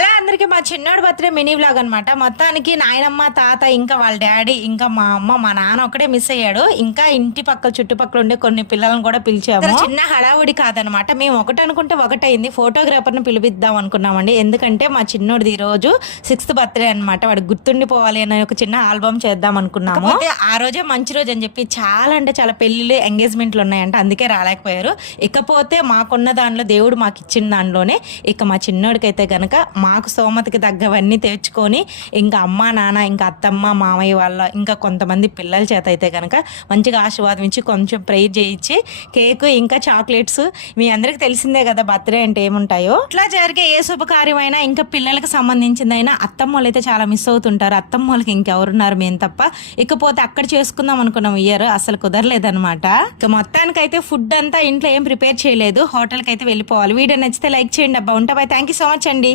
Hello అందరికి, మా చిన్నోడి birthday mini vlog అనమాట. మొత్తానికి నాయనమ్మ, తాత, ఇంకా వాళ్ళ డాడీ, ఇంకా మా అమ్మ, మా నాన్న ఒకటే మిస్ అయ్యాడు. ఇంకా ఇంటి పక్కల చుట్టుపక్కల ఉండే కొన్ని పిల్లలను కూడా పిలిచాము. చిన్న హడావుడి కాదనమాట. మేము ఒకటి అనుకుంటే ఒకటైంది. ఫోటోగ్రాఫర్ ని పిలిపిద్దాం అనుకున్నామండి. ఎందుకంటే మా చిన్నోడిది ఈ రోజు 6th బర్త్డే అనమాట. వాడికి గుర్తుండిపోవాలి అనే ఒక చిన్న ఆల్బమ్ చేద్దాం అనుకున్నాము. ఆ రోజే మంచి రోజు అని చెప్పి చాలా అంటే చాలా పెళ్లిళ్ళు, ఎంగేజ్మెంట్లు ఉన్నాయంట. అందుకే రాలేకపోయారు. ఇకపోతే మాకున్న దానిలో దేవుడు మాకు ఇచ్చిన దానిలోనే ఇక మా చిన్నోడికైతే గనక మాకు స్తోమతకి తగ్గవన్నీ తెచ్చుకొని ఇంకా అమ్మ, నాన్న, ఇంకా అత్తమ్మ, మామయ్య వాళ్ళ ఇంకా కొంతమంది పిల్లల చేత అయితే కనుక మంచిగా ఆశీర్వాదం ఇచ్చి కొంచెం ప్రేయర్ చేయించి కేక్ ఇంకా చాక్లెట్స్, మీ అందరికి తెలిసిందే కదా బర్త్డే అంటే ఏముంటాయో. ఇట్లా జరిగే ఏ శుభకార్యమైనా ఇంకా పిల్లలకు సంబంధించిందైనా అత్తమ్మ వాళ్ళు అయితే చాలా మిస్ అవుతుంటారు. అత్తమ్మ వాళ్ళకి ఇంకెవరున్నారు మేము తప్ప. ఇకపోతే అక్కడ చేసుకుందాం అనుకున్నాం. ఇయర్ అసలు కుదరలేదనమాట. ఇక మొత్తానికైతే ఫుడ్ అంతా ఇంట్లో ఏం ప్రిపేర్ చేయలేదు. హోటల్కి అయితే వెళ్ళిపోవాలి. వీడియో నచ్చితే లైక్ చేయండి అబ్బా. ఉంటా bye. Thank you so much అండి.